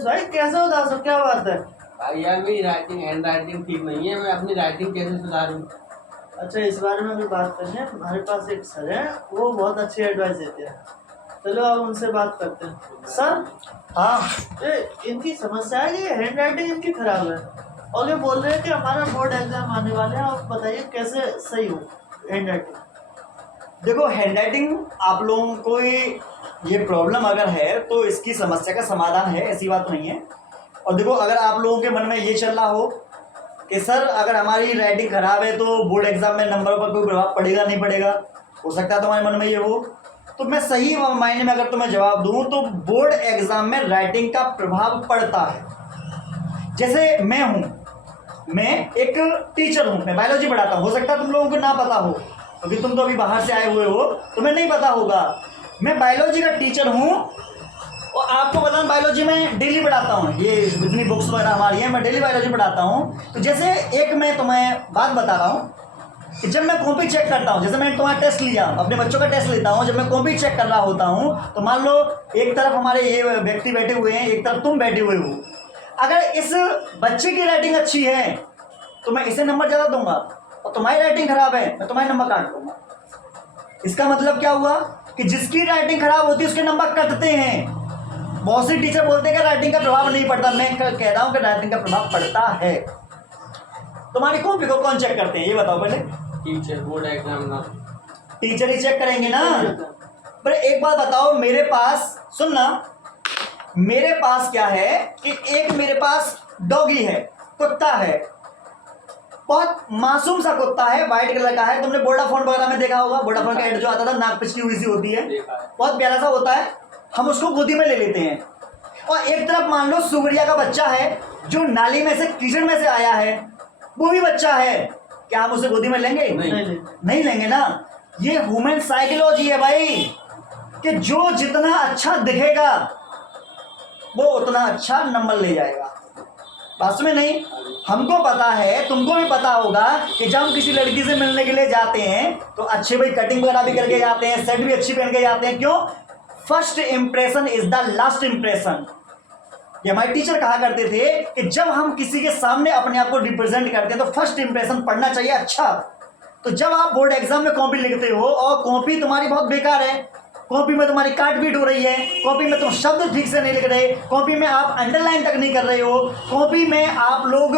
उदेश भाई कैसे उदास हो, क्या बात है? भाई यार मेरी राइटिंग हैंड राइटिंग ठीक नहीं है, मैं अपनी राइटिंग कैसे सुधारूं? अच्छा, इस बारे में भी बात करनी है। हमारे पास एक सर है, वो बहुत अच्छी एडवाइस देते हैं। चलो अब उनसे बात करते हैं। सर, हाँ, ये इनकी समस्या है, ये हैंड राइटिंग इनकी खराब है और ये बोल रहे हैं कि हमारा बोर्ड एग्जाम आने वाले हैं, आप बताइए कैसे सही हो हैंड राइटिंग। देखो हैंड राइटिंग आप लोगों को ये प्रॉब्लम अगर है तो इसकी समस्या का समाधान है, ऐसी बात नहीं है। और देखो अगर आप लोगों के मन में ये चल रहा हो कि सर अगर हमारी राइटिंग खराब है तो बोर्ड एग्जाम में नंबरों पर कोई प्रभाव पड़ेगा नहीं पड़ेगा, हो सकता है तुम्हारे मन में ये हो, तो मैं सही मायने में अगर तुम्हें जवाब दूं तो बोर्ड एग्जाम में राइटिंग का प्रभाव पड़ता है। जैसे मैं हूं, मैं एक टीचर हूं, मैं बायोलॉजी पढ़ाता हूं, हो सकता है तुम लोगों को ना पता हो क्योंकि तुम तो अभी बाहर से आए हुए हो, तुम्हें नहीं पता होगा। मैं बायोलॉजी का टीचर हूं और आपको बताऊं बायोलॉजी में डेली पढ़ाता हूं, ये जितनी बुक्स वगैरह हमारी है मैं डेली बायोलॉजी पढ़ाता हूं। तो जैसे एक मैं तुम्हें बात बता रहा हूं कि जब मैं कॉपी चेक करता हूं, जैसे मैंने तुम्हारा टेस्ट लिया, अपने बच्चों का टेस्ट लेता हूं, जब मैं कॉपी चेक कर रहा होता हूं तो मान लो एक तरफ हमारे ये व्यक्ति बैठे हुए हैं, एक तरफ तुम बैठे हुए हो। अगर इस बच्चे की राइटिंग अच्छी है तो मैं इसे नंबर ज़्यादा दूंगा और तुम्हारी राइटिंग खराब है मैं तुम्हारे नंबर काट दूंगा। इसका मतलब क्या हुआ कि जिसकी राइटिंग खराब होती है उसके नंबर कटते हैं। बहुत से टीचर बोलते हैं कि राइटिंग का प्रभाव नहीं पड़ता, मैं कह रहा हूं कि राइटिंग का प्रभाव पड़ता है। तुम्हारी कॉपी को कौन चेक करते हैं ये बताओ पहले? टीचर, बोर्ड एग्जाम ना। टीचर ही चेक करेंगे ना। पर एक बात बताओ, मेरे पास सुनना, मेरे पास क्या है कि एक मेरे पास डॉगी है, कुत्ता है, बहुत मासूम सा कुत्ता है, व्हाइट कलर का है। तुमने वोडाफोन वगैरह में देखा होगा, वोडाफोन का एड जो आता था, नाक पिछली हुई सी होती है, बहुत प्यारा सा होता है, हम उसको गोदी में ले लेते हैं। और एक तरफ मान लो सुगरिया का बच्चा है जो नाली में से कीचड़ में से आया है, वो भी बच्चा है, क्या हम उसे गोदी में लेंगे? नहीं लेंगे ना। ये ह्यूमन साइकोलॉजी है भाई कि जो जितना अच्छा दिखेगा वो उतना अच्छा नंबर ले जाएगा। बात में नहीं, हमको पता है, तुमको भी पता होगा कि जब हम किसी लड़की से मिलने के लिए जाते हैं तो अच्छे भाई कटिंग वगैरह भी करके जाते हैं, शर्ट भी अच्छी पहन के जाते हैं। क्यों? First impression is the last impression. ये हमारे टीचर कहा करते थे कि जब हम किसी के सामने अपने आप को रिप्रेजेंट करते हैं तो फर्स्ट इंप्रेशन पढ़ना चाहिए अच्छा। तो जब आप बोर्ड एग्जाम में कॉपी लिखते हो और कॉपी तुम्हारी बहुत बेकार है, कॉपी में तुम्हारी काट पीट हो रही है, कॉपी में तुम शब्द ठीक से नहीं लिख रहे, कॉपी में आप अंडरलाइन तक नहीं कर रहे हो, कॉपी में आप लोग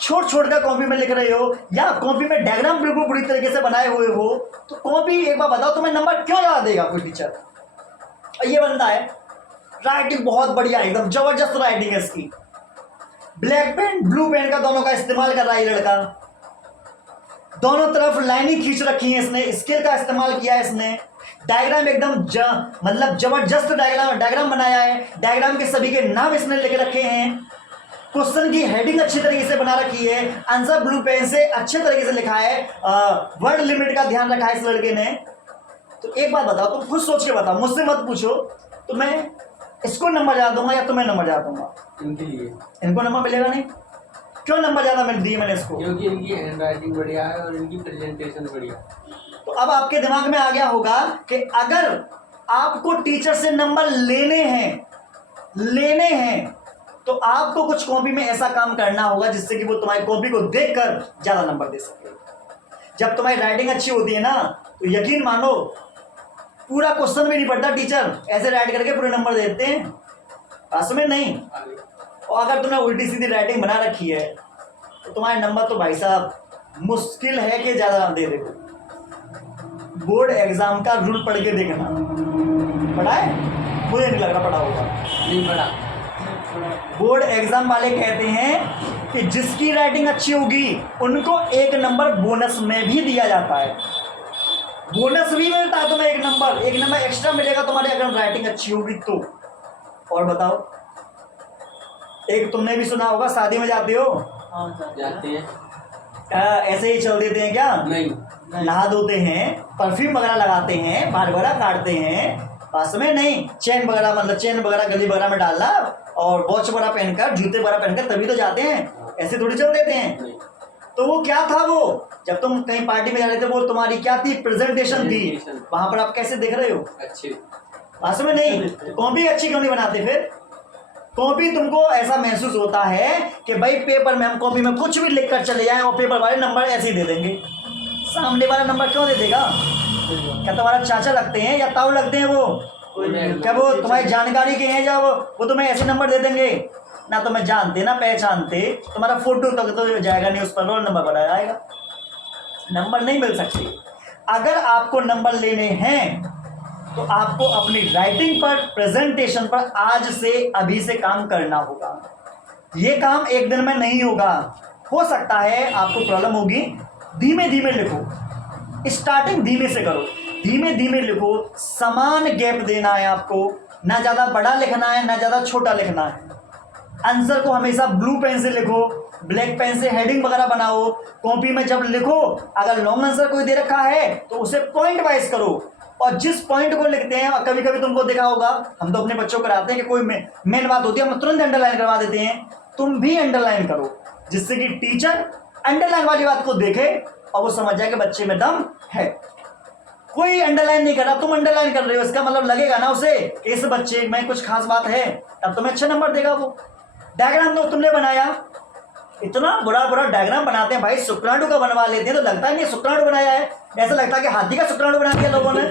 छोड़ छोड़ कर कॉपी में लिख रहे हो, या कॉपी में डायग्राम बिल्कुल बुरी तरीके से बनाए हुए हो, तो कॉपी एक बार बताओ तुम्हें नंबर क्यों ज़्यादा देगा कोई टीचर? और ये बंदा है, राइटिंग बहुत बढ़िया, एकदम जबरदस्त राइटिंग है इसकी, ब्लैक पेन ब्लू पेन का दोनों का इस्तेमाल कर रहा है लड़का, दोनों तरफ लाइनिंग खींच रखी है इसने, स्केल का इस्तेमाल किया है इसने, डायग्राम एकदम मतलब जबरदस्त डायग्राम बनाया है, डायग्राम के सभी के नाम इसने लिख रखे हैं, क्वेश्चन की हेडिंग अच्छी तरीके से बना रखी है, आंसर ब्लू पेन से अच्छे तरीके से लिखा है, वर्ड लिमिट का ध्यान रखा है इस लड़के ने। तो एक बात बताओ, तुम खुद सोच के बताओ, मुझसे मत पूछो, तो मैं इसको नंबर ज्यादा दूंगा या तुम्हें नंबर ज्यादा दूंगा? इनके लिए। इनको नंबर मिलेगा नहीं। क्यों नंबर ज्यादा मिल दिए मैंने इसको? क्योंकि इनकी हैंड राइटिंग बढ़िया है और इनकी प्रेजेंटेशन बढ़िया। तो अब आपके दिमाग में आ गया होगा कि अगर आपको टीचर से नंबर लेने हैं तो आपको कुछ कॉपी में ऐसा काम करना होगा जिससे कि वो तुम्हारी कॉपी को देखकर ज्यादा नंबर दे सके। जब तुम्हारी राइटिंग अच्छी होती है ना तो यकीन मानो पूरा क्वेश्चन भी नहीं पढ़ता, टीचर ऐसे राइट करके पूरे नंबर देते हैं, पास में नहीं। और अगर तुमने उल्टी सीधी राइटिंग बना रखी है तो तुम्हारे नंबर तो भाई साहब मुश्किल है कि ज्यादा दे दे। बोर्ड एग्जाम का रूल पढ़ के देखना, पढ़ा है? मुझे नहीं लग रहा पढ़ा होगा। नहीं पढ़ा। बोर्ड एग्जाम वाले कहते हैं कि जिसकी राइटिंग अच्छी होगी उनको एक नंबर बोनस में भी दिया जाता है, बोनस भी मिलता है तुम्हें, एक नंबर एक्स्ट्रा मिलेगा तुम्हारी अगर राइटिंग अच्छी होगी तो। और बताओ, एक तुमने भी सुना होगा, शादी में जाते हो? जाते हैं। ऐसे ही चल देते हैं क्या? नहीं, नहा धोते हैं, परफ्यूम वगैरह लगाते हैं, बाल वगैरह काटते हैं, पास में नहीं, चेन वगैरह गली वगैरह में डालना और वॉच वगैरह पहनकर, जूते वगैरह पहनकर तभी तो जाते हैं, ऐसे थोड़ी चल देते हैं। तो वो क्या था, वो जब तुम कहीं पार्टी में जा रहे थे वो तुम्हारी क्या थी? प्रेजेंटेशन थी। वहां पर आप कैसे दिख रहे हो? अच्छे। पास में नहीं, कॉपी अच्छी क्यों नहीं बनाते फिर? कॉपी तुमको ऐसा महसूस होता है कि भाई पेपर में हम कॉपी में कुछ भी लिख कर चले जाएं और पेपर वाले नंबर ऐसे ही दे देंगे। सामने वाला नंबर क्यों दे देगा? क्या तुम्हारा चाचा लगते हैं या ताऊ लगते हैं वो? क्या वो तुम्हारी जानकारी के हैं या वो तुम्हें ऐसे नंबर दे देंगे? ना तुम्हें जानते ना पहचानते, तुम्हारा फोटो तक तो जाएगा नहीं, उस पर रोल नंबर बढ़ा जाएगा, नंबर नहीं मिल सकते। अगर आपको नंबर लेने हैं तो आपको अपनी राइटिंग पर, प्रेजेंटेशन पर आज से अभी से काम करना होगा। ये काम एक दिन में नहीं होगा। हो सकता है आपको प्रॉब्लम होगी, धीमे धीमे लिखो, स्टार्टिंग धीमे से करो, धीमे धीमे लिखो, समान गैप देना है आपको, ना ज़्यादा बड़ा लिखना है ना ज़्यादा छोटा लिखना है। आंसर को हमेशा ब्लू पेन से लिखो, ब्लैक पेन से हेडिंग वगैरह बनाओ। कॉपी में जब लिखो, अगर लॉन्ग आंसर कोई दे रखा है तो उसे पॉइंट वाइज करो, और जिस पॉइंट को लिखते हैं, और कभी कभी तुमको देखा होगा, हम तो अपने बच्चों को कराते हैं कि कोई मेन बात होती है हम तुरंत अंडरलाइन करवा देते हैं, तुम भी अंडरलाइन करो, जिससे कि टीचर अंडरलाइन वाली बात को देखे और वो समझ जाए कि बच्चे में दम है। कोई अंडरलाइन नहीं कर रहा, तुम अंडरलाइन कर रहे हो, इसका मतलब लगेगा ना उसे कि इस बच्चे में कुछ खास बात है, तब तुम्हें अच्छा नंबर देगा वो। डायग्राम तो तुमने बनाया, इतना बुरा बुरा डायग्राम बनाते हैं भाई, शुक्राणु का बनवा लेते हैं तो लगता नहीं शुक्राणु बनाया है, ऐसा लगता है कि हाथी का शुक्राणु बना दिया लोगों ने,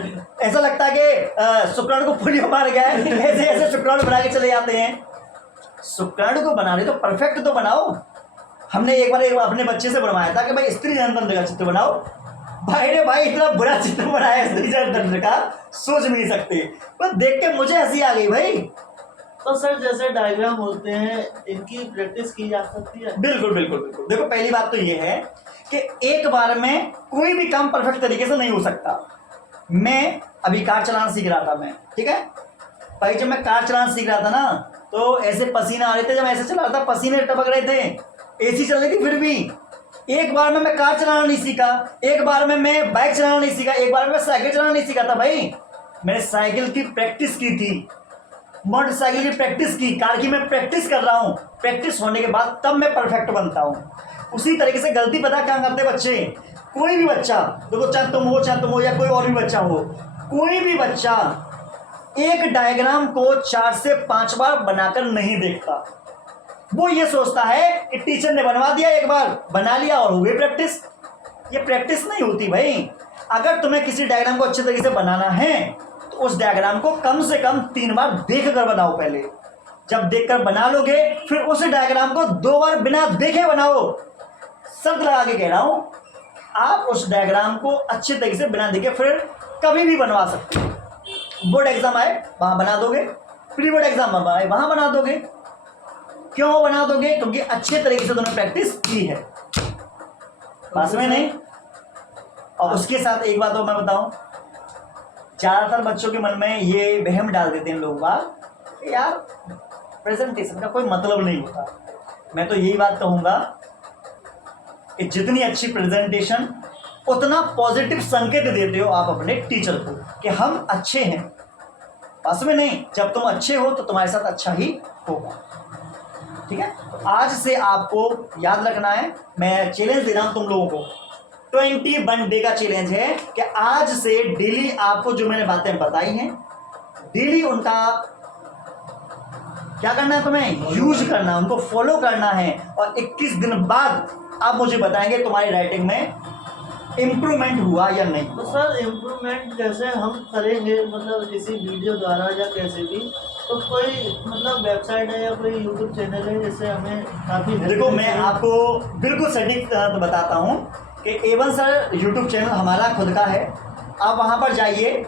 ऐसा लगता है कि शुक्राणु को पोलियो मार गया है, ऐसे ऐसे शुक्राणु बना के चले जाते हैं। शुक्राणु को बना रहे तो परफेक्ट तो बनाओ। हमने एक बार अपने बच्चे से बनवाया था कि भाई स्त्री जनतंत्र का चित्र बनाओ, भाई ने भाई इतना बुरा चित्र बनाया स्त्री जनतंत्र का, सोच नहीं सकते, पर देख के मुझे हंसी आ गई भाई। तो सर जैसे डायग्राम होते हैं, इनकी प्रैक्टिस की जा सकती है? बिल्कुल बिल्कुल बिल्कुल। देखो पहली बात तो ये है कि एक बार में कोई भी काम परफेक्ट तरीके से नहीं हो सकता। मैं अभी कार चलाना सीख रहा था मैं, ठीक है भाई, जब मैं कार चलाना सीख रहा था ना तो ऐसे पसीना आ रहे थे, जब ऐसे चला रहा था पसीने टपक रहे थे, एसी चल रही थी, फिर भी एक बार में मैं कार चलाना नहीं सीखा, एक बार में मैं बाइक चलाना नहीं सीखा, एक बार में मैं साइकिल चलाना नहीं सीखा था भाई। मैंने साइकिल की प्रैक्टिस की थी, मोटरसाइकिल की प्रैक्टिस की, कार की मैं प्रैक्टिस कर रहा हूँ, प्रैक्टिस होने के बाद तब मैं परफेक्ट बनता हूँ। उसी तरीके से गलती पता क्या करते बच्चे, कोई भी बच्चा, देखो चाहे तुम हो या कोई और भी बच्चा हो, कोई भी बच्चा एक डायग्राम को 4 से 5 बार बनाकर नहीं देखता। वो ये सोचता है कि टीचर ने बनवा दिया, एक बार बना लिया और हो गई प्रैक्टिस। ये प्रैक्टिस नहीं होती भाई। अगर तुम्हें किसी डायग्राम को अच्छे तरीके से बनाना है तो उस डायग्राम को कम से कम 3 बार देख कर बनाओ पहले। जब देखकर बना लोगे फिर उस डायग्राम को 2 बार बिना देखे बनाओ। शर्त लगा के कह रहा हूं, आप उस डायग्राम को अच्छे तरीके से बिना देखे फिर कभी भी बनवा सकते हो। बोर्ड एग्जाम आए वहां बना दोगे, प्री बोर्ड एग्जाम आए वहां बना दोगे। क्यों बना दोगे? क्योंकि अच्छे तरीके से तुमने प्रैक्टिस की है, पास में नहीं। और उसके साथ एक बात और मैं बताऊं, ज्यादातर बच्चों के मन में ये वहम डाल देते हैं लोग बात, यार प्रेजेंटेशन का कोई मतलब नहीं होता। मैं तो यही बात कहूंगा कि जितनी अच्छी प्रेजेंटेशन उतना पॉजिटिव संकेत देते हो आप अपने टीचर को कि हम अच्छे हैं। पास में नहीं, जब तुम अच्छे हो तो तुम्हारे साथ अच्छा ही होगा। ठीक है, तो आज से आपको याद रखना है, मैं चैलेंज दे रहा हूं तुम लोगों को, 21 डे का चैलेंज है कि आज से डेली आपको जो मैंने बातें बताई हैं डेली उनका क्या करना है, तुम्हें यूज करना है, उनको फॉलो करना है। और 21 दिन बाद आप मुझे बताएंगे तुम्हारी राइटिंग में इम्प्रूवमेंट हुआ या नहीं। तो सर इम्प्रूवमेंट जैसे हम करेंगे, मतलब किसी वीडियो द्वारा या कैसे भी, तो कोई मतलब वेबसाइट है या कोई यूट्यूब चैनल है जिससे हमें काफ़ी। देखो मैं आपको बिल्कुल सटीक बताता हूँ कि A1 सर यूट्यूब चैनल हमारा खुद का है। आप वहाँ पर जाइए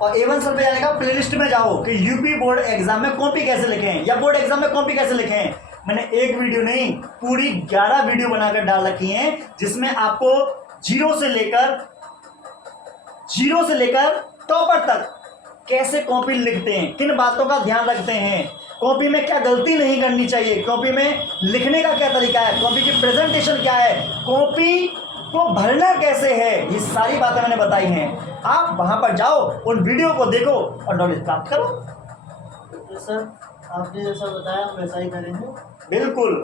और A1 सर पे जाने का प्लेलिस्ट में जाओ कि यूपी बोर्ड एग्जाम में कॉपी कैसे लिखें या बोर्ड एग्जाम में कॉपी कैसे लिखें। मैंने एक वीडियो नहीं, पूरी 11 वीडियो बनाकर डाल रखी हैं जिसमें आपको जीरो से लेकर टॉपर तक कैसे कॉपी लिखते हैं, किन बातों का ध्यान रखते हैं, कॉपी में क्या गलती नहीं करनी चाहिए, कॉपी में लिखने का क्या तरीका है, कॉपी की प्रेजेंटेशन क्या है, कॉपी को भरना कैसे है, ये सारी बातें मैंने बताई हैं। आप वहां पर जाओ, उन वीडियो को देखो और नॉलेज प्राप्त करो। तो सर आपने जैसा बताया हम वैसा ही करेंगे। बिल्कुल,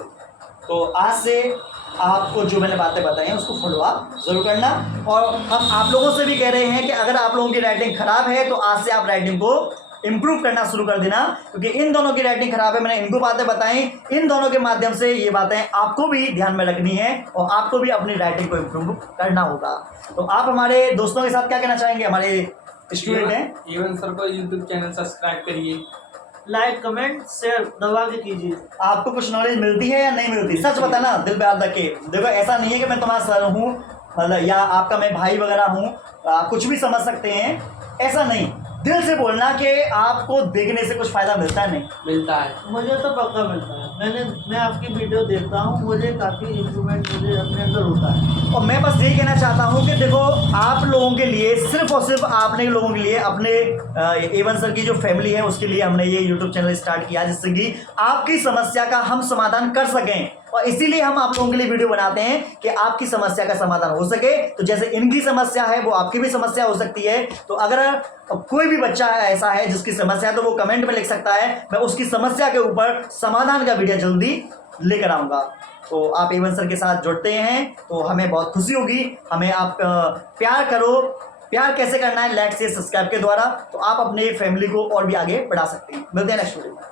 तो आज से आपको जो मैंने बातें बताई हैं उसको फॉलो आप जरूर करना। और हम आप लोगों से भी कह रहे हैं कि अगर आप लोगों की राइटिंग खराब है तो आज से आप राइटिंग को इम्प्रूव करना शुरू कर देना, क्योंकि इन दोनों की राइटिंग खराब है। मैंने इनको बातें बताई, इन दोनों के माध्यम से ये बातें आपको भी ध्यान में रखनी है और आपको भी अपनी राइटिंग को इम्प्रूव करना होगा। तो आप हमारे दोस्तों के साथ क्या कहना चाहेंगे, हमारे स्टूडेंट हैं? इवन सर को यूट्यूब चैनल सब्सक्राइब करिए, लाइक कमेंट शेयर दबा के कीजिए। आपको कुछ नॉलेज मिलती है या नहीं मिलती, सच बताना, दिल पे हाथ रख के। देखो ऐसा नहीं है कि मैं तुम्हारा सर हूँ मतलब या आपका मैं भाई वगैरह हूँ, आप कुछ भी समझ सकते हैं, ऐसा नहीं। दिल से बोलना कि आपको देखने से कुछ फायदा मिलता है, नहीं मिलता है। मुझे तो पक्का मिलता है। मैं आपकी वीडियो देखता हूँ, मुझे काफ़ी इम्प्रूवमेंट मुझे अपने अंदर होता है। और मैं बस यही कहना चाहता हूँ कि देखो आप लोगों के लिए, सिर्फ और सिर्फ आपने लोगों के लिए, अपने A1 सर की जो फैमिली है उसके लिए हमने ये यूट्यूब चैनल स्टार्ट किया, जिससे कि आपकी समस्या का हम समाधान कर सकें। और इसीलिए हम आप लोगों के लिए वीडियो बनाते हैं कि आपकी समस्या का समाधान हो सके। तो जैसे इनकी समस्या है वो आपकी भी समस्या हो सकती है। तो अगर कोई भी बच्चा ऐसा है जिसकी समस्या है तो वो कमेंट में लिख सकता है, मैं उसकी समस्या के ऊपर समाधान का वीडियो जल्दी लेकर आऊंगा। तो आप A1 सर के साथ जुड़ते हैं तो हमें बहुत खुशी होगी। हमें आप प्यार करो। प्यार कैसे करना है? लाइक शेयर सब्सक्राइब के द्वारा। तो आप अपने फैमिली को और भी आगे बढ़ा सकते हैं। मिलते हैं नेक्स्ट वीडियो में।